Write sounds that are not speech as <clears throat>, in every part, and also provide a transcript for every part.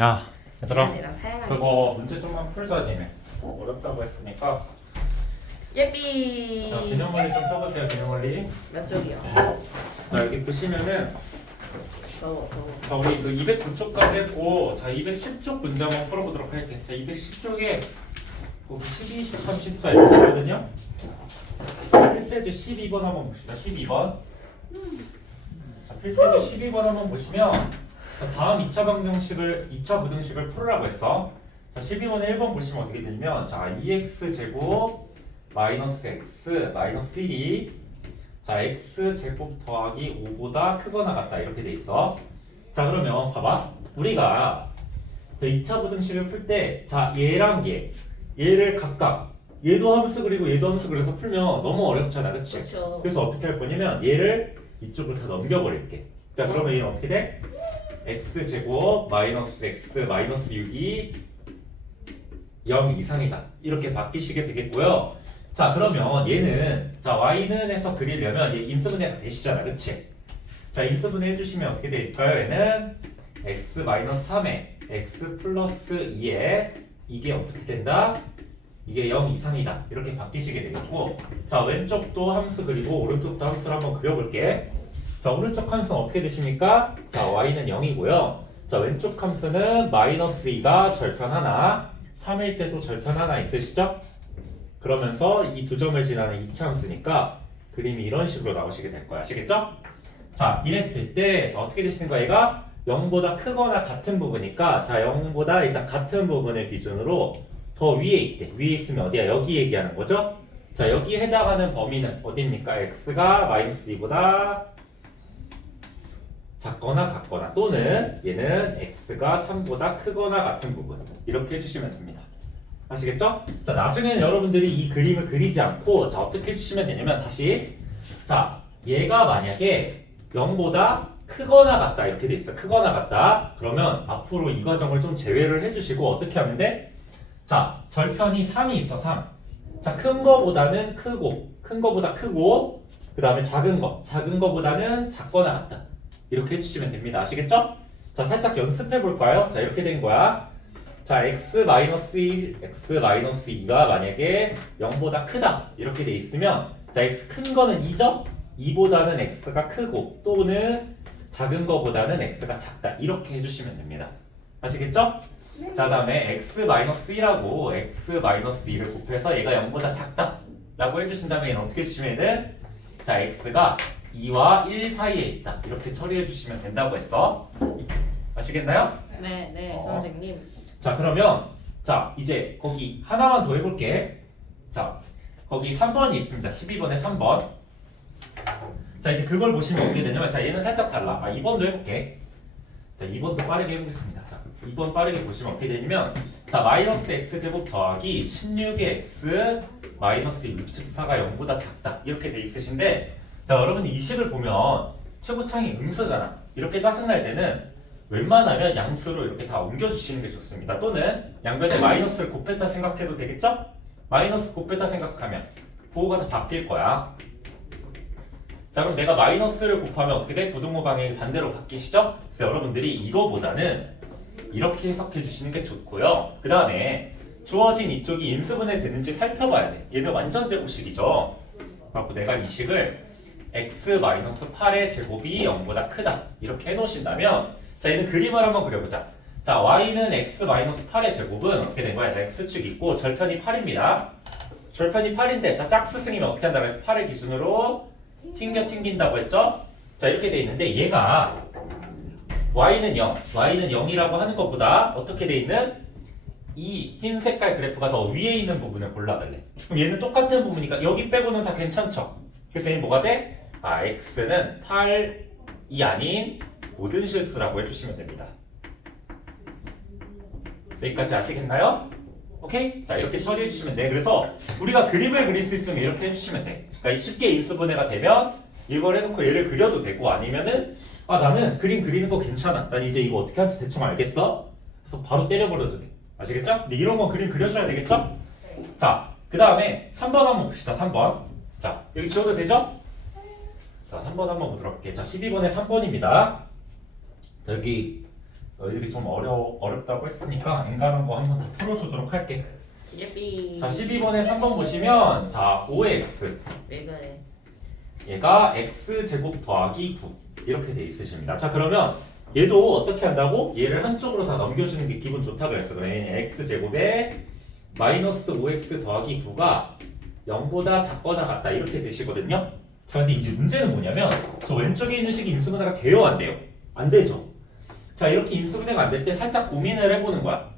야 얘들아. 그거 문제 좀만 풀자 니네 어렵다고 했으니까. 예삐. 자 기념원리 좀 펴보세요 기념원리. 몇 쪽이요? 자 여기 보시면은 더워 더워. 자 우리 그 209쪽까지 했고 자 210쪽 문제 한번 풀어보도록 할게. 자 210쪽에 거기 12, 13, 14 이렇게 있거든요? 1세주 12번 한번 봅시다. 12번. 자 필세주 12번 한번 보시면 자 다음 2차 방정식을 2차 부등식을 풀으라고 했어 자 12번에 1번 보시면 어떻게 되냐면 자 2x 제곱 마이너스 x 마이너스 1이 자 x 제곱 더하기 5보다 크거나 같다 이렇게 돼 있어 자 그러면 봐봐 우리가 그 2차 부등식을 풀 때 자 얘랑 얘 얘를 각각 얘도 함수 그리고 얘도 함수 그려서 풀면 너무 어렵잖아 그치? 그렇죠. 그래서 어떻게 할 거냐면 얘를 이쪽으로 다 넘겨버릴게 자 그러면 얘는 어떻게 돼? X 제곱 마이너스 x 마이너스 6이 0 이상이다. 이렇게 바뀌시게 되겠고요. 자 그러면 얘는 자 y는 해서 그리려면 얘 인수분해가 되시잖아. 그치? 자 인수분해 해주시면 어떻게 될까요? 얘는 x 마이너스 3에 x 플러스 2에 이게 어떻게 된다? 이게 0 이상이다. 이렇게 바뀌시게 되겠고. 자 왼쪽도 함수 그리고 오른쪽도 함수를 한번 그려볼게 자 오른쪽 함수는 어떻게 되십니까? 자 y는 0이고요 자 왼쪽 함수는 마이너스 2가 절편 하나 3일 때도 절편 하나 있으시죠? 그러면서 이 두 점을 지나는 2차 함수니까 그림이 이런 식으로 나오시게 될 거야 아시겠죠? 자 이랬을 때 자, 어떻게 되시는 거야 얘가 0보다 크거나 같은 부분이니까 자 0보다 일단 같은 부분을 기준으로 더 위에 있대 위에 있으면 어디야 여기 얘기하는 거죠? 자 여기에 해당하는 범위는 어디입니까? x가 마이너스 2보다 작거나 같거나 또는 얘는 x가 3보다 크거나 같은 부분. 이렇게 해주시면 됩니다. 아시겠죠? 자 나중에는 여러분들이 이 그림을 그리지 않고 자 어떻게 해주시면 되냐면 다시 자 얘가 만약에 0보다 크거나 같다. 이렇게 돼 있어. 크거나 같다. 그러면 앞으로 이 과정을 좀 제외를 해주시고 어떻게 하면 돼? 자 절편이 3이 있어 3 자, 큰 거보다는 크고, 큰 거보다 크고, 그 다음에 작은 거, 작은 거보다는 작거나 같다. 이렇게 해주시면 됩니다. 아시겠죠? 자, 살짝 연습해 볼까요? 자, 이렇게 된 거야. 자, x 마이너스 1, x 마이너스 2가 만약에 0보다 크다. 이렇게 돼 있으면, 자, x 큰 거는 2죠? 2보다는 x가 크고, 또는 작은 거보다는 x가 작다. 이렇게 해주시면 됩니다. 아시겠죠? 자 다음에 x-1하고 x-2를 곱해서 얘가 0보다 작다 라고 해주신 다음에 얘는 어떻게 해주시면 돼? 자 x가 2와 1 사이에 있다. 이렇게 처리해 주시면 된다고 했어. 아시겠나요? 네, 네, 어. 선생님. 자 그러면 자 이제 거기 하나만 더 해볼게. 자 거기 3번이 있습니다. 12번에 3번. 자 이제 그걸 보시면 어떻게 되냐면 자 얘는 살짝 달라. 아 2번도 해볼게. 자 2번도 빠르게 해보겠습니다. 자 2번 빠르게 보시면 어떻게 되냐면 자 마이너스 x제곱 더하기 16의 x 마이너스 64가 0보다 작다. 이렇게 돼 있으신데 자 여러분 이 식을 보면 최고창이 음수잖아 이렇게 짜증날 때는 웬만하면 양수로 이렇게 다 옮겨주시는 게 좋습니다 또는 양변에 마이너스를 곱했다 생각해도 되겠죠? 마이너스 곱했다 생각하면 부호가 다 바뀔 거야 자 그럼 내가 마이너스를 곱하면 어떻게 돼? 부등호 방향이 반대로 바뀌시죠? 그래서 여러분들이 이거보다는 이렇게 해석해 주시는 게 좋고요. 그 다음에 주어진 이쪽이 인수분해 되는지 살펴봐야 돼. 얘는 완전 제곱식이죠. 그래갖고 내가 이 식을 x-8의 제곱이 0보다 크다. 이렇게 해놓으신다면 자 얘는 그림을 한번 그려보자. 자 y는 x-8의 제곱은 어떻게 된 거야? 자 x축 있고 절편이 8입니다. 절편이 8인데 자 짝수승이면 어떻게 한다고 해서 8을 기준으로 튕겨 튕긴다고 했죠? 자 이렇게 돼 있는데 얘가 y는 0, y는 0이라고 하는 것보다 어떻게 돼 있는 이 흰 색깔 그래프가 더 위에 있는 부분을 골라달래. 그럼 얘는 똑같은 부분이니까 여기 빼고는 다 괜찮죠? 그래서 얘는 뭐가 돼? 아 x는 8이 아닌 모든 실수라고 해주시면 됩니다. 여기까지 아시겠나요? 오케이? 자 이렇게 처리해 주시면 돼. 그래서 우리가 그림을 그릴 수 있으면 이렇게 해주시면 돼. 그러니까 쉽게 인수분해가 되면 이걸 해놓고 얘를 그려도 되고 아니면은 아 나는 그림 그리는 거 괜찮아. 난 이제 이거 어떻게 하는지 대충 알겠어. 그래서 바로 때려버려도 돼. 아시겠죠? 근데 이런 건 그림 그려줘야 되겠죠? 자, 그 다음에 3번 한번 봅시다. 3번. 자, 여기 지워도 되죠? 자, 3번 한번 보도록 할게요. 자, 12번에 3번입니다. 자, 여기 너희들이 좀 어려 어렵다고 했으니까 인간한 거 한번 다 풀어주도록 할게. 예삐. 자 12번에 3번 보시면 자 5x 왜 그래? 얘가 x 제곱 더하기 9 이렇게 돼 있으십니다. 자 그러면 얘도 어떻게 한다고? 얘를 한쪽으로 다 넘겨주는 게 기분 좋다 그랬어. 그러면 x 제곱에 마이너스 5x 더하기 9가 0보다 작거나 같다 이렇게 되시거든요. 자 근데 이제 문제는 뭐냐면 저 왼쪽에 있는 식이 인수분해가 돼요 안 돼요? 안 되죠. 자 이렇게 인수분해가 안 될 때 살짝 고민을 해보는 거야.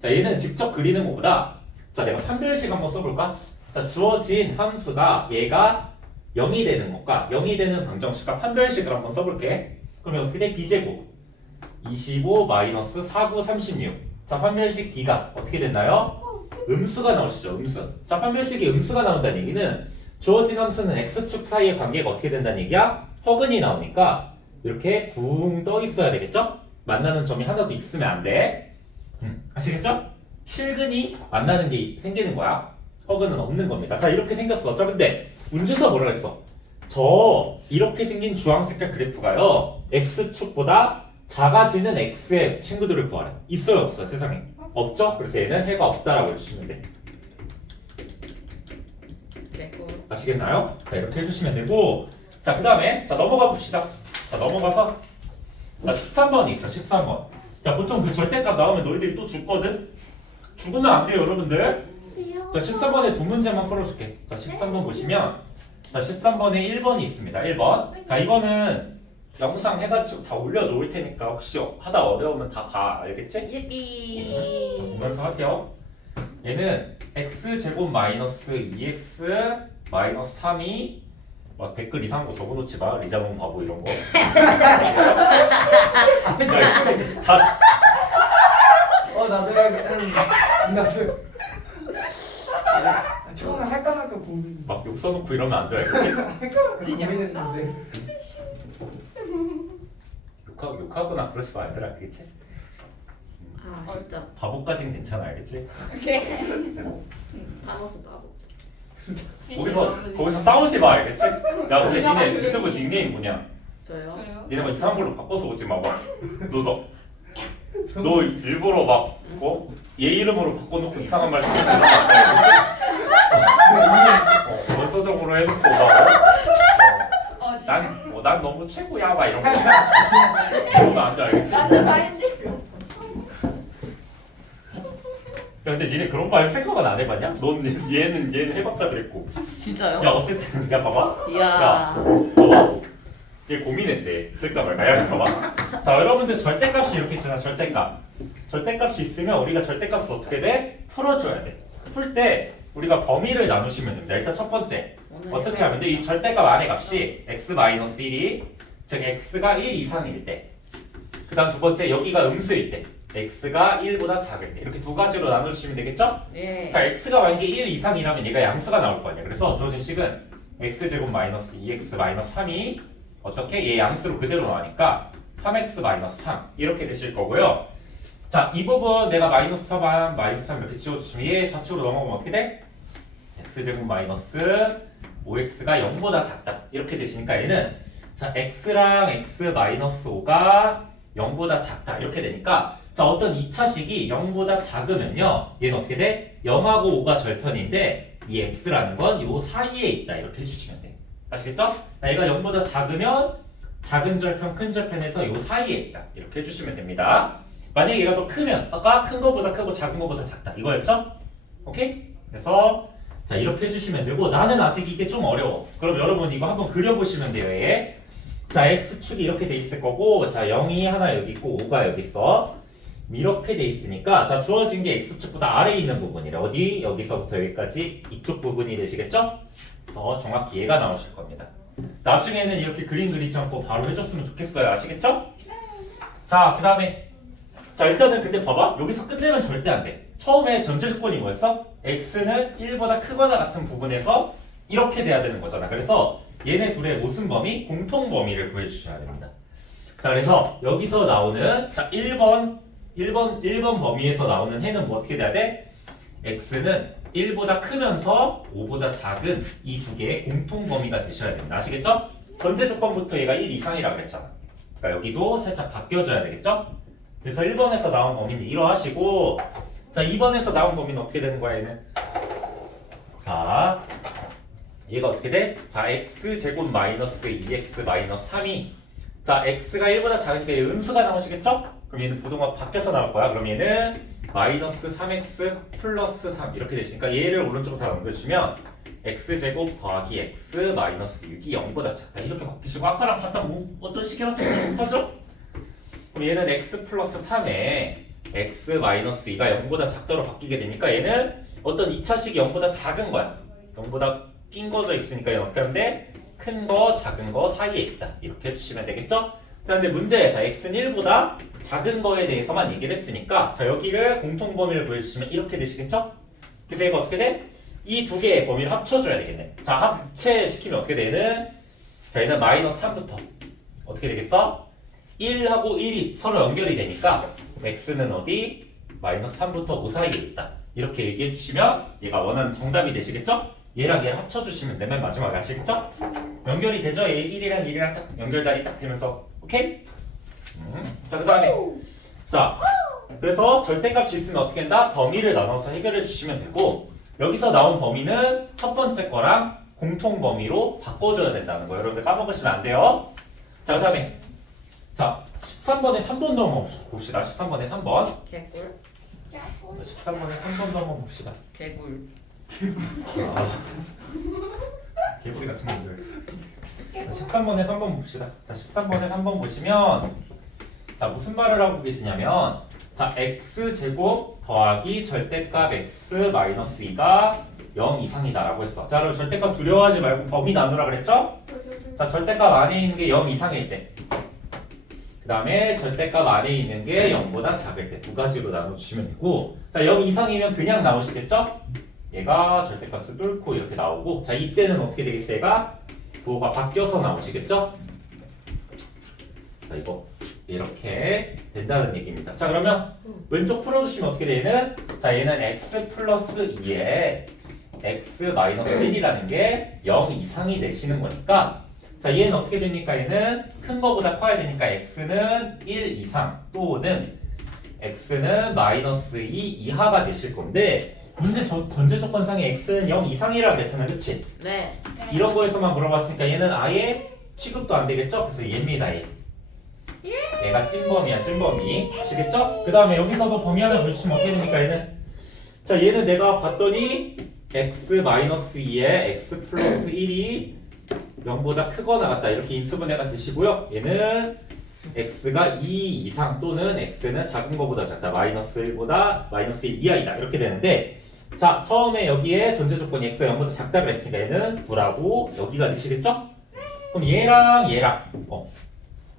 자 얘는 직접 그리는 것보다 자 내가 판별식 한번 써볼까? 자 주어진 함수가 얘가 0이 되는 것과 0이 되는 방정식과 판별식을 한번 써볼게. 그러면 어떻게 돼? b제곱 25 마이너스 49 36. 자 판별식 d가 어떻게 됐나요? 음수가 나오시죠. 음수. 자 판별식이 음수가 나온다는 얘기는 주어진 함수는 x축 사이의 관계가 어떻게 된다는 얘기야? 허근이 나오니까 이렇게 붕 떠 있어야 되겠죠? 만나는 점이 하나도 있으면 안 돼. 음, 아시겠죠? 실근이 만나는 게 생기는 거야. 허근은 없는 겁니다. 자 이렇게 생겼어. 자 근데 문제에서 뭐라 했어? 저 이렇게 생긴 주황 색깔 그래프가요. x축보다 작아지는 x의 친구들을 구하래. 있어요 없어요 세상에? 없죠? 그래서 얘는 해가 없다라고 해주시면 돼. 내꺼. 아시겠나요? 자, 이렇게 해주시면 되고 자 그 다음에 자 넘어가 봅시다 자 넘어가서 자 13번이 있어 13번 자 보통 그 절대값 나오면 너희들이 또 죽거든 죽으면 안 돼요 여러분들 자 13번에 두 문제만 풀어줄게 자 13번 보시면 자 13번에 1번이 있습니다 1번 자 이거는 영상 해가지고 다 올려놓을 테니까 혹시 하다 어려우면 다 봐 알겠지? 예삐. 보면서 하세요. 얘는 x 제곱 마이너스 2x 마이너스 3이 막 댓글 이상한 거 적어놓지 마. 리자몽 바보 이런 거. 그러니까 다어 나도 해야겠다 나도 아, 처음에 할까 말까 고민 막욕 써놓고 이러면 안 돼. 알겠지? 할까 말까 고민했는데 욕하고 욕하거나 그러지 마. 얘들아 알겠 지? 아 진짜. 바보까지는 괜찮아. 알겠지? <laughs> 다노스 바보. 거기서 거기서 싸우지 마. 알겠지? 야 근데 니네 유튜브 닉네임 뭐냐? 저요? 저요? 니네 막 이상한 걸로 바꿔서 오지 마. 막. <laughs> 너너 너 일부러 막 어? 얘 이름으로 바꿔놓고 이상한 말안 돼, 알겠지? 어, 원서적으로 해놓고 막 어, 어, 난, 어, 난 너무 최고야 막 이런 거 <laughs> 그러면 안 돼, 알겠지? 야, 나는 말인데. 근데 니네 그런 거 할 생각은 안 해봤냐? 넌 얘는 얘는 해봤다 그랬고 진짜요? 야 어쨌든 야 봐봐 이야. 봐봐 이제 고민했대 쓸까 말까 야 봐봐 자 여러분들 절대값이 이렇게 있잖아 절대값 절대값이 있으면 우리가 절대값을 어떻게 돼? 풀어줘야 돼 풀 때 우리가 범위를 나누시면 됩니다 일단 첫 번째 오늘 어떻게 하면 돼? 이 절대값 안의 값이 x-1이 즉 x가 1 이상일 때. 그 다음 두 번째 여기가 음수일 때. X가 1보다 작을 때. 이렇게 두 가지로 나눠주시면 되겠죠? 예. 자 x가 만약에 1 이상이라면 얘가 양수가 나올 거 아니야. 그래서 주어진 식은 x제곱 마이너스 2x 마이너스 3이 어떻게? 얘 양수로 그대로 나오니까 3x 마이너스 3 이렇게 되실 거고요. 자, 이 부분 내가 마이너스 3, 마이너스 3 이렇게 지워주시면 얘 좌측으로 넘어가면 어떻게 돼? x제곱 마이너스 5x가 0보다 작다 이렇게 되시니까 얘는 자 x랑 x 마이너스 5가 0보다 작다 이렇게 되니까 자 어떤 2차식이 0보다 작으면요 얘는 어떻게 돼? 0하고 5가 절편인데 이 x라는 건 요 사이에 있다 이렇게 해주시면 돼 아시겠죠? 자, 얘가 0보다 작으면 작은 절편 큰 절편에서 요 사이에 있다 이렇게 해주시면 됩니다 만약에 얘가 더 크면 아까 큰 거보다 크고 작은 거보다 작다 이거였죠? 오케이? 그래서 자 이렇게 해주시면 되고 나는 아직 이게 좀 어려워 그럼 여러분 이거 한번 그려보시면 돼요 얘. 자 x축이 이렇게 돼 있을 거고 자 0이 하나 여기 있고 5가 여기 있어 이렇게 돼 있으니까 자 주어진 게 x축보다 아래에 있는 부분이래 어디? 여기서부터 여기까지 이쪽 부분이 되시겠죠? 그래서 정확히 얘가 나오실 겁니다 나중에는 이렇게 그림 그리지 않고 바로 해줬으면 좋겠어요 아시겠죠? 자 그 다음에 자 일단은 근데 봐봐 여기서 끝내면 절대 안 돼 처음에 전제 조건이 뭐였어? x는 1보다 크거나 같은 부분에서 이렇게 돼야 되는 거잖아 그래서 얘네 둘의 모순 범위 공통 범위를 구해주셔야 됩니다 자 그래서 여기서 나오는 자 1번 1번 1번 범위에서 나오는 해는 뭐 어떻게 돼야 돼? x는 1보다 크면서 5보다 작은 이 두 개의 공통 범위가 되셔야 됩니다 아시겠죠? 전제 조건부터 얘가 1 이상이라고 했잖아 그러니까 여기도 살짝 바뀌어줘야 되겠죠? 그래서 1번에서 나온 범위는 이러하시고 자 2번에서 나온 범위는 어떻게 되는 거야 얘는 자 얘가 어떻게 돼? 자 x 제곱 마이너스 2x 마이너스 3이 자 x가 1보다 작으니까 얘 음수가 나오시겠죠? 그럼 얘는 부동화 바뀌어서 나올 거야 그럼 얘는 마이너스 3x 플러스 3 이렇게 되시니까 얘를 오른쪽으로 다 옮겨주시면 x제곱 더하기 x 마이너스 6이 0보다 작다 이렇게 바뀌시고 아까랑 봤던 뭐, 어떤 식이랑 좀 비슷하죠? 그럼 얘는 x 플러스 3에 x 마이너스 2가 0보다 작다로 바뀌게 되니까 얘는 어떤 2차식이 0보다 작은 거야 0보다 낀 거져 있으니까 얘는 어떻게 하면 돼? 큰 거, 작은 거 사이에 있다 이렇게 해주시면 되겠죠? 그런데 문제에서 x는 1보다 작은 거에 대해서만 얘기를 했으니까 자 여기를 공통 범위를 보여주시면 이렇게 되시겠죠? 그래서 이거 어떻게 돼? 이 두 개의 범위를 합쳐줘야 되겠네. 자, 합체시키면 어떻게 되는? 자, 얘는 마이너스 3부터. 어떻게 되겠어? 1하고 1이 서로 연결이 되니까 x는 어디? 마이너스 3부터 5 사이에 있다. 이렇게 얘기해 주시면 얘가 원하는 정답이 되시겠죠? 얘랑 얘를 합쳐주시면 되면 마지막에 아시겠죠? 연결이 되죠? 얘 1이랑 1이랑 딱 연결다리 딱 되면서 오케이? 음. 자, 그 다음에 자, 그래서 절대값이 있으면 어떻게 된다? 범위를 나눠서 해결해 주시면 되고 여기서 나온 범위는 첫 번째 거랑 공통 범위로 바꿔줘야 된다는 거예요. 여러분들 까먹으시면 안 돼요. 자, 그 다음에 자 13번에 3번도 한번 봅시다. 13번에 3번. 개꿀. 13번에 3번도 한번 봅시다. 개꿀. 아, 개구리 같은 놈들. 자, 13번에 3번 봅시다. 자, 13번에 3번 보시면 자, 무슨 말을 하고 계시냐면 자, x 제곱 더하기 절대값 x 마이너스 2가 0 이상이다라고 했어. 자, 그럼 절대값 두려워하지 말고 범위 나누라 그랬죠? 자, 절대값 안에 있는 게 0 이상일 때. 그 다음에 절대값 안에 있는 게 0보다 작을 때 두 가지로 나눠 주시면 되고 자, 0 이상이면 그냥 나오시겠죠? 얘가 절대값을 뚫고 이렇게 나오고 자 이때는 어떻게 되겠어요? 얘가 부호가 바뀌어서 나오시겠죠? 자 이거 이렇게 된다는 얘기입니다. 자 그러면 왼쪽 풀어주시면 어떻게 되는? 자 얘는 x 플러스 2에 x 마이너스 1이라는 게 0 이상이 되시는 거니까 자 얘는 어떻게 됩니까? 얘는 큰 거보다 커야 되니까 x는 1 이상 또는 x는 마이너스 2 이하가 되실 건데 문제 조, 전제 조건상에 x는 0 이상이라 그랬잖아 그치? 네. 이런 거에서만 물어봤으니까 얘는 아예 취급도 안 되겠죠? 그래서 얘입니다 얘. 얘가 찐범이야 찐범이. 아시겠죠? 그 다음에 여기서도 범위 하나 보여주시면 어떻게 됩니까 얘는? 자 얘는 내가 봤더니 x 마이너스 2에 x 플러스 1이 0보다 크거나 같다. 이렇게 인수분해가 되시고요. 얘는 x가 2 이상 또는 x는 작은 거보다 작다. 마이너스 1보다 마이너스 1 이하이다. 이렇게 되는데 자 처음에 여기에 전제 조건이 x가 0보다 작다 그랬으니까 얘는 9라고 여기가 되시겠죠? 그럼 얘랑 얘랑 어,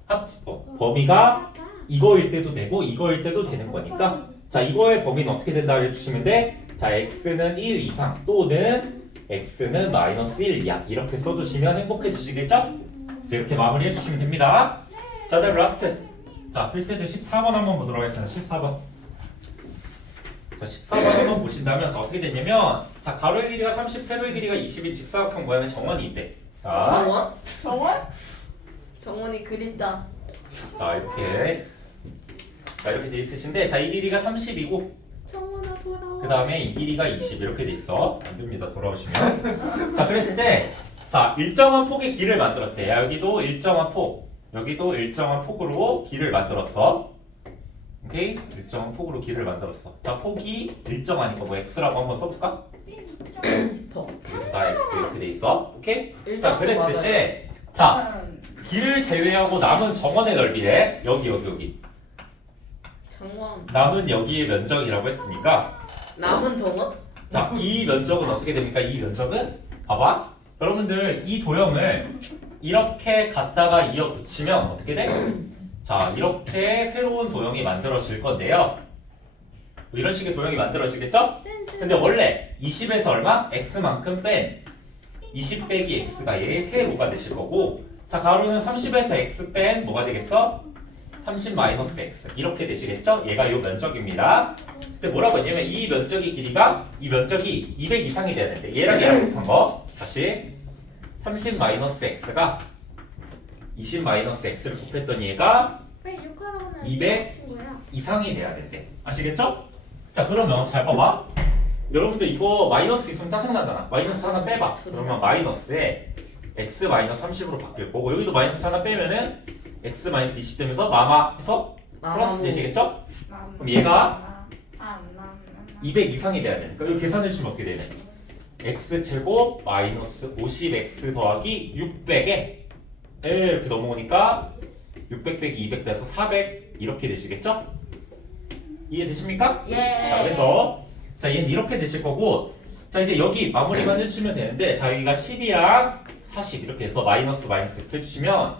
합 어, 범위가 이거일 때도 되고 이거일 때도 되는 거니까 자 이거의 범위는 어떻게 된다 해주시면 돼? 자 x는 1 이상 또는 x는 마이너스 1 이하 이렇게 써주시면 행복해지시겠죠? 그래서 이렇게 마무리해 주시면 됩니다 자 다음 라스트 자 필세제 14번 한번 보도록 하겠습니다 14번 자 14번 한번 보신다면 자 어떻게 되냐면 자 가로의 길이가 30 세로의 길이가 20인 직사각형 모양의 정원이 있대 자, 정원? 정원? 정원이 그린다. 자 이렇게 자 이렇게 돼 있으신데 자 이 길이가 30이고 정원아 돌아와. 그 다음에 이 길이가 20 이렇게 돼 있어. 안 됩니다. 돌아오시면. 자, 그랬을 때, 자, 일정한 폭의 길을 만들었대. 야, 여기도 일정한 폭, 여기도 일정한 폭으로 길을 만들었어. 오케이? 일정한 폭으로 길을 만들었어. 자, 폭이 일정하니까 뭐 x라고 한번 써볼까? <coughs> 더. 다 x 이렇게 돼 있어. 오케이? 자, 그랬을 맞아요. 때, 자, 음, 길을 제외하고 남은 정원의 넓이래. 여기, 여기, 여기. 정원. 남은 여기의 면적이라고 했으니까, 남은 정원? 자, 이 면적은 어떻게 됩니까? 이 면적은 봐봐. 여러분들 이 도형을 이렇게 갖다가 이어 붙이면 어떻게 돼? 자, 이렇게 새로운 도형이 만들어질 건데요. 뭐 이런 식의 도형이 만들어지겠죠? 근데 원래 20에서 얼마? x만큼 뺀 20 빼기 x가 얘의 세로가 되실 거고 자, 가로는 30에서 x 뺀 뭐가 되겠어? 30 마이너스 x 이렇게 되시겠죠? 얘가 이 면적입니다. 근데 뭐라고 했냐면 이 면적의 길이가 이 면적이 200 이상이 돼야 되는데 얘랑 얘랑 <clears throat> 곱한 거 다시 30 마이너스 x가 20 마이너스 x를 곱했더니 얘가 왜 육하라고는 200? 친구야? 이상이 돼야 된대. 아시겠죠? 자 그러면 잘 봐봐. 여러분들 이거 마이너스 있으면 짜증나잖아. 마이너스 하나 빼봐. 그러면 마이너스에 x 마이너스 30으로 바뀔 거고 여기도 마이너스 하나 빼면은 x 마이너스 20 되면서 마마해서 플러스 되시겠죠? 그럼 얘가 200 이상이 돼야 되니까 이거 계산해 주시면 어떻게 되냐? x 제곱 마이너스 50x 더하기 600에 1 이렇게 넘어오니까 600 빼기 200 돼서 400 이렇게 되시겠죠? 이해되십니까? 예. 자 그래서 자 얘는 이렇게 되실 거고 자 이제 여기 마무리만 해주시면 되는데 자 여기가 10이랑 40 이렇게 해서 마이너스 마이너스 이렇게 해주시면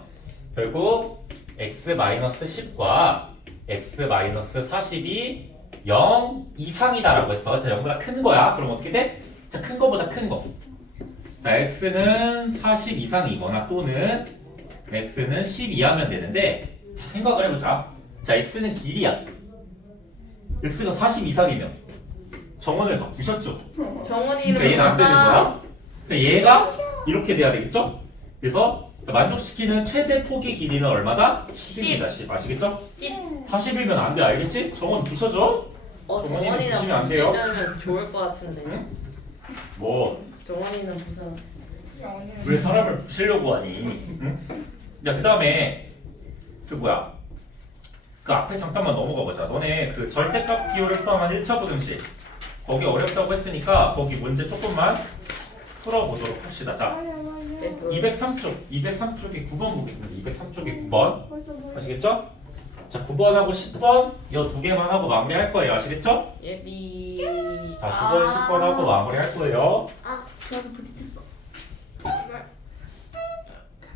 결국 x 마이너스 10과 x 마이너스 40이 0 이상이다라고 했어 자 0보다 큰 거야 그럼 어떻게 돼? 자 큰 거보다 큰 거 자 x는 40 이상이거나 또는 x는 10 이하면 되는데 자 생각을 해보자 자 x는 길이야 x가 40 이상이면 정원을 다 부셨죠 정원이 그래서 이름 얘는 안 되는. 거야 근데 얘가 이렇게 돼야 되겠죠 그래서 만족시키는 최대 폭의 길이는 얼마다? 10입니다 10 아시겠죠? 10. 40이면 안 돼 알겠지? 정원 부셔줘 어 정원이는 정원이는 부시면 안 돼요. 좋을 것 같은데. 응? 뭐 정원이는. 왜 사람을 부시려고 하니? 응? 야, 그 다음에 그 뭐야? 그 앞에 잠깐만 넘어가 보자. 너네 그 절대값 기호를 포함한 1차 부등식 거기 어렵다고 했으니까 거기 문제 조금만 풀어보도록 합시다. 자, 203쪽, 203쪽에 9번 보겠습니다. 203쪽에 9번 아시겠죠? 자, 9번하고 10번 이 두 개만 하고 마무리할 거예요. 아시겠죠? 예비. 자, 9번, 10번 하고 마무리할 거예요. 아, 여기 부딪혔어.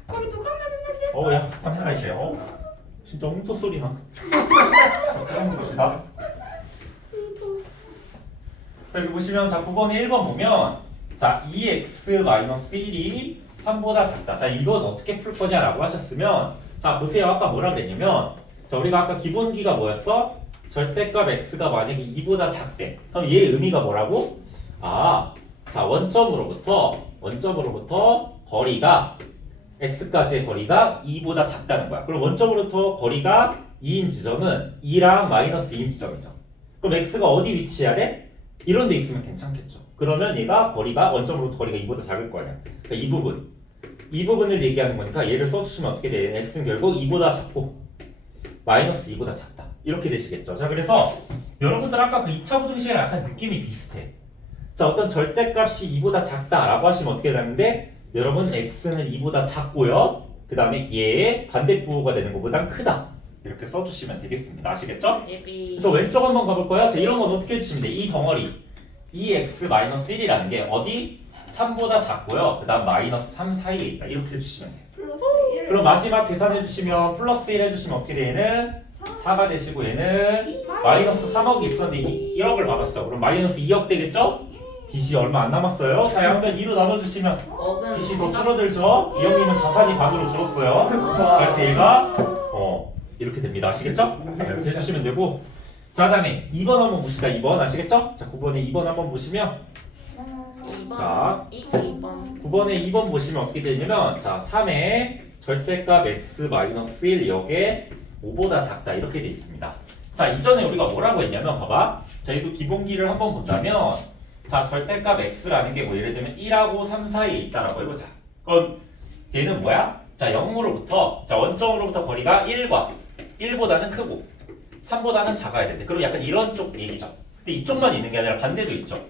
거기 누가 맞 았는데? 어, 야, 카메라 있어요. 진짜 웅토 소리만. 자, 그럼 봅시다. 자, 여기 보시면 자, 9번에 1번 보면 자, 2x-1이 3보다 작다. 자, 이건 어떻게 풀 거냐라고 하셨으면 자, 보세요. 아까 뭐라 그랬냐면 자, 우리가 아까 기본기가 뭐였어? 절대값 x가 만약에 2보다 작대. 그럼 얘 의미가 뭐라고? 아, 자, 원점으로부터 원점으로부터 거리가 x까지의 거리가 2보다 작다는 거야. 그럼 원점으로부터 거리가 2인 지점은 2랑 마이너스 2인 지점이죠. 그럼 x가 어디 위치해야 돼? 이런 데 있으면 괜찮겠죠. 그러면 얘가 거리가 원점으로부터 거리가 2보다 작을 거 아니야. 그러니까 이 부분. 이 부분을 얘기하는 거니까 얘를 써주시면 어떻게 돼? x는 결국 2보다 작고 마이너스 2보다 작다. 이렇게 되시겠죠. 자, 그래서 여러분들 아까 그 2차 부등식이랑 약간 느낌이 비슷해. 자, 어떤 절대값이 2보다 작다라고 하시면 어떻게 되는데 여러분 x는 2보다 작고요. 그 다음에 얘의 반대 부호가 되는 것보다 크다. 이렇게 써주시면 되겠습니다. 아시겠죠? 예비. 저 왼쪽 한번 가볼 거예요. 자, 이런 건 어떻게 해주시면 돼? 이 덩어리 2x-1이라는 게 어디? 3보다 작고요. 그 다음 마이너스 3 사이에 있다. 이렇게 해주시면 돼요. 플러스 1 그럼 마지막 계산해주시면 플러스 1 해주시면 어떻게 돼? 얘는 4가 되시고 얘는 마이너스 3억이 있었는데 2, 1억을 받았어. 그럼 마이너스 2억 되겠죠? 빚이 얼마 안 남았어요. 자, 양변 2로 나눠주시면 어근. 빚이 더 줄어들죠? 이 형님은 자산이 반으로 줄었어요. 그래서 얘가 어 이렇게 됩니다. 아시겠죠? 자, 이렇게 해주시면 되고 자 다음에 2번 한번 봅시다. 2번 아시겠죠? 자 9번에 2번 한번 보시면 2번. 자. 2, 2번. 9번에 2번 보시면 어떻게 되냐면 자 3의 절대값 x-1 역에 5보다 작다 이렇게 돼 있습니다. 자 이전에 우리가 뭐라고 했냐면 봐봐 저희도 기본기를 한번 본다면 자 절대값 x라는 게 뭐 예를 들면 1하고 3 사이에 있다라고 해보자. 그럼 얘는 뭐야? 자 0으로부터 자 원점으로부터 거리가 1과 1보다는 크고 3보다는 작아야 되는데 그럼 약간 이런 쪽 얘기죠. 근데 이쪽만 있는 게 아니라 반대도 있죠.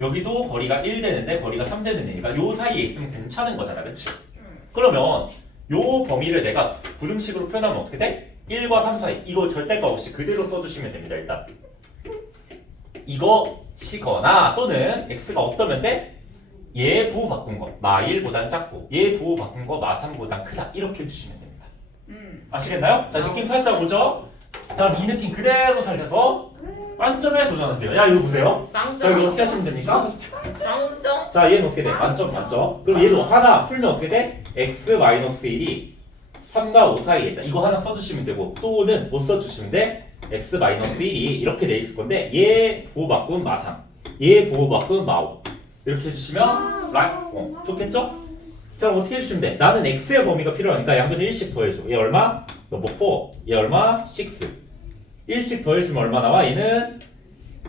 여기도 거리가 1 되는데 거리가 3 되는 애니까 요 사이에 있으면 괜찮은 거잖아 그치? 그러면 요 범위를 내가 부등식으로 표현하면 어떻게 돼? 1과 3 사이 이거 절대값 없이 그대로 써주시면 됩니다 일단 이거시거나 또는 x가 돼? 얘 부호 바꾼 거, 마 1보단 작고 얘 부호 바꾼 거, 마 3보단 크다 이렇게 해주시면 됩니다 음. 아시겠나요? 자 느낌 살짝 오죠? 다음 이 느낌 그대로 살려서 만점에 도전하세요 야 이거 보세요 자. 이거 어떻게 하시면 됩니까? 빵점. 자 얘는 어떻게 돼? 만점 만점 그럼 얘도 하나 풀면 어떻게 돼? x-1이 3과 5 사이에 있다 이거 하나 써주시면 되고 또는 못 써주시면 돼 x-1이 이렇게 돼 있을 건데 얘 부호 바꾼 마상 얘 부호 바꾼 마오 이렇게 해주시면 라이 어, 좋겠죠? 자 어떻게 해주시면 돼? 나는 x의 범위가 필요하니까 양변 1씩 더해줘. 얘 얼마? 넘버 4. 얘 얼마? 6. 1씩 더해주면 얼마 나와? 얘는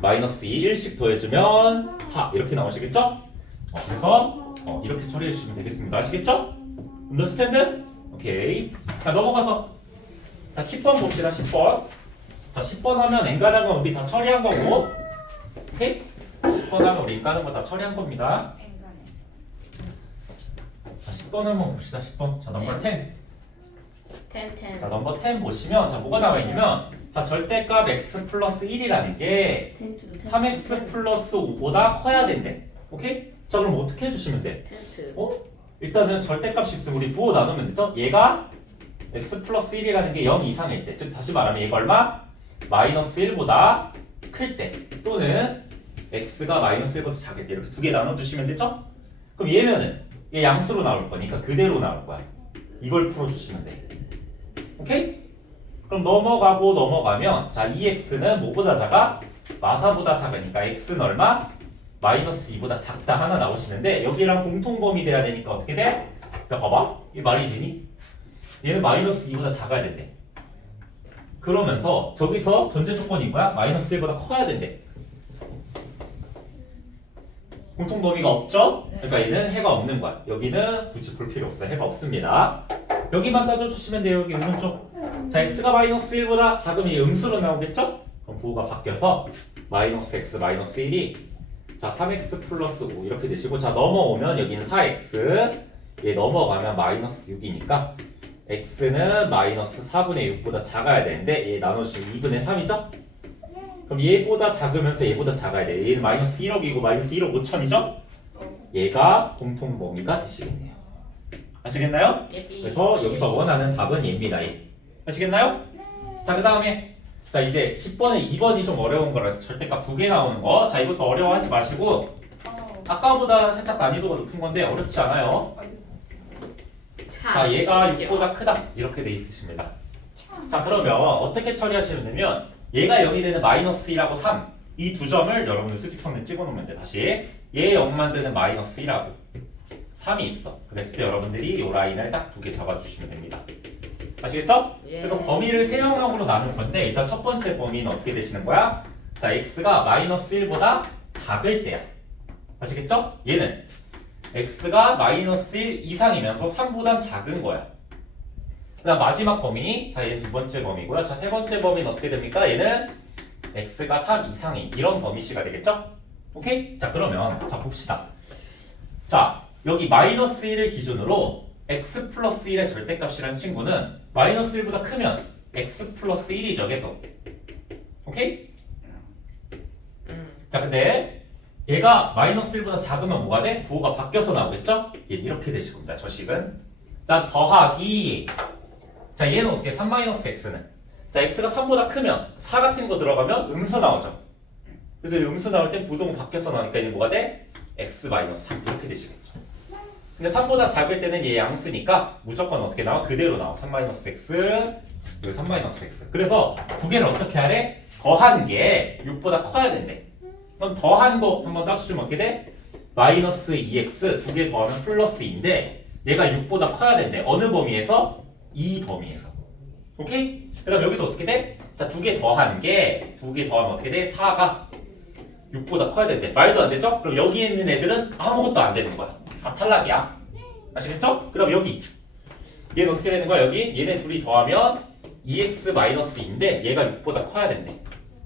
마이너스 2. 1씩 더해주면 4. 이렇게 나오시겠죠? 어, 그래서 어, 이렇게 처리해 주시면 되겠습니다. 아시겠죠? 언더스탠드? 오케이. 자 넘어가서 자 10번 봅시다. 10번. 자 10번 하면 엔간한 건 우리 다 처리한 거고. 오케이? 10번 하면 우리 엔간한 거 다 처리한 겁니다. 자 10번 한번 봅시다. 10번. 자 넘버 10. 텐텐. 자 넘버 10 보시면 자 뭐가 나와 있냐면 자 절대값 x 플러스 1이라는 게 텐트. 3x 플러스 5보다 커야 된대. 오케이? 자 그럼 어떻게 해주시면 돼? 텐트. 어? 일단은 절대값이 있으면 우리 부호 나누면 되죠? 얘가 x 플러스 1이라는 게 0 이상일 때, 즉 다시 말하면 얘가 얼마? 마이너스 1보다 클 때, 또는 x가 마이너스 1보다 작을 때 이렇게 두 개 나눠주시면 되죠? 그럼 얘면은 얘 양수로 나올 거니까 그대로 나올 거야. 이걸 풀어주시면 돼. 오케이? 그럼 넘어가고 넘어가면 자 2x는 뭐보다 작아? 마사보다 작으니까 x는 얼마? 마이너스 2보다 작다 하나 나오시는데 여기랑 공통범위 돼야 되니까 어떻게 돼? 야 봐봐 이 말이 되니? 얘는 마이너스 2보다 작아야 된대 그러면서 저기서 전제 조건이 뭐야? 마이너스 1보다 커야 된대 공통 범위가 없죠? 그러니까 얘는 해가 없는 거야 여기는 굳이 볼 필요 없어 해가 없습니다 여기만 따져주시면 돼요 여기 오른쪽 자 x가 마이너스 1보다 작으면 얘 음수로 나오겠죠? 그럼 부호가 바뀌어서 마이너스 x 마이너스 1이 자 3x 플러스 5 이렇게 되시고 자 넘어오면 여기는 4x 얘 넘어가면 마이너스 6이니까 x는 마이너스 4분의 6보다 작아야 되는데 얘 나눠주면 2분의 3이죠? 그럼 얘보다 작으면서 얘보다 작아야 돼 얘는 마이너스 1억이고 마이너스 1억 5천이죠? 얘가 공통범위가 되시겠네요 아시겠나요? 그래서 여기서 원하는 답은 얘입니다. 얘. 아시겠나요? 자, 그 다음에 자 이제 10번에 2번이 좀 어려운 거라서 절대값 두개 나오는 거. 자, 이것도 어려워하지 마시고 어. 아까보다 살짝 난이도가 높은 건데 어렵지 않아요. 자, 얘가 6보다 크다 이렇게 돼 있으십니다. 자, 그러면 어떻게 처리하시면 되면 얘가 0이 되는 마이너스 1하고 3 이 두 점을 여러분들 수직선에 찍어 놓으면 돼. 다시 얘 0 만드는 마이너스 1하고 3이 있어. 그랬을 때 여러분들이 이 라인을 딱 두 개 잡아주시면 됩니다. 아시겠죠? 예. 그래서 범위를 세 영역으로 나눌 건데 일단 첫 번째 범위는 어떻게 되시는 거야? 자, x가 마이너스 1보다 작을 때야. 아시겠죠? 얘는 x가 마이너스 1 이상이면서 3보단 작은 거야. 그다음 마지막 범위, 자 얘는 두 번째 범위고요. 자 세 번째 범위는 어떻게 됩니까? 얘는 x가 3 이상인 이런 범위씨가 되겠죠? 오케이? 자 그러면 자 봅시다. 자 여기 마이너스 1을 기준으로 x 플러스 1의 절대값이라는 친구는 마이너스 1보다 크면 x 플러스 1이죠 계속. 오케이? 음. 자 근데 얘가 마이너스 1보다 작으면 뭐가 돼? 부호가 바뀌어서 나오겠죠? 얘 이렇게 되실 겁니다. 저 식은. 일단 더하기 자 얘는 어떻게 3 마이너스 x는 자 x가 3보다 크면 4 같은 거 들어가면 음수 나오죠. 그래서 이 음수 나올 땐 부동은 바뀌어서 나오니까 얘는 뭐가 돼? x 마이너스 3 이렇게 되시겠죠. 근데 3보다 작을 때는 얘 양수니까 무조건 어떻게 나와? 그대로 나와. 3 마이너스 x 여기 3 마이너스 x 그래서 두 개를 어떻게 하래? 더한 게 6보다 커야 된대. 그럼 더한 거 한번 따주시면 어떻게 돼? 마이너스 2x 두 개 더하면 플러스 2인데 얘가 6보다 커야 된대. 어느 범위에서? 이 범위에서. 오케이? 그 다음 여기도 어떻게 돼? 자, 두 개 더한 게, 두 개 더하면 어떻게 돼? 4가 6보다 커야 된대. 말도 안 되죠? 그럼 여기 있는 애들은 아무것도 안 되는 거야. 다 탈락이야. 아시겠죠? 그 다음 여기. 얘는 어떻게 되는 거야? 여기? 얘네 둘이 더하면 2x-2인데 얘가 6보다 커야 된대.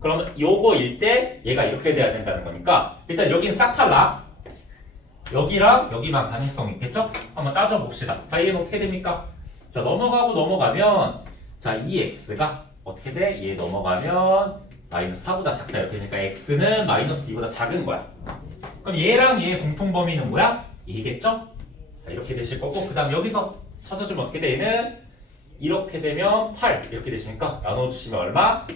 그러면 요거일 때 얘가 이렇게 돼야 된다는 거니까 일단 여긴 싹 탈락. 여기랑 여기만 가능성 있겠죠? 한번 따져봅시다. 자, 얘는 어떻게 됩니까? 자, 넘어가고 넘어가면 자, 2x가 어떻게 돼? 얘 넘어가면 마이너스 4보다 작다 이렇게 되니까 x는 마이너스 2보다 작은 거야. 그럼 얘랑 얘의 공통 범위는 뭐야? 얘겠죠? 자, 이렇게 되실 거고 그 다음 여기서 찾아주면 어떻게 돼? 얘는 이렇게 되면 8 이렇게 되시니까 나눠주시면 얼마?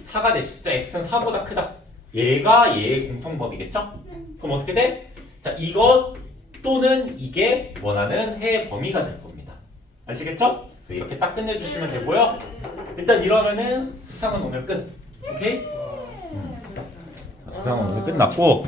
4가 되시겠죠? x는 4보다 크다. 얘가 얘의 공통 범위겠죠? 그럼 어떻게 돼? 자, 이것 또는 이게 원하는 해의 범위가 될 겁니다. 아시겠죠? 그래서 이렇게 딱 끝내주시면 되고요. 일단 이러면은 수상은 오늘 끝. 오케이? 음. 수상은 오늘 끝났고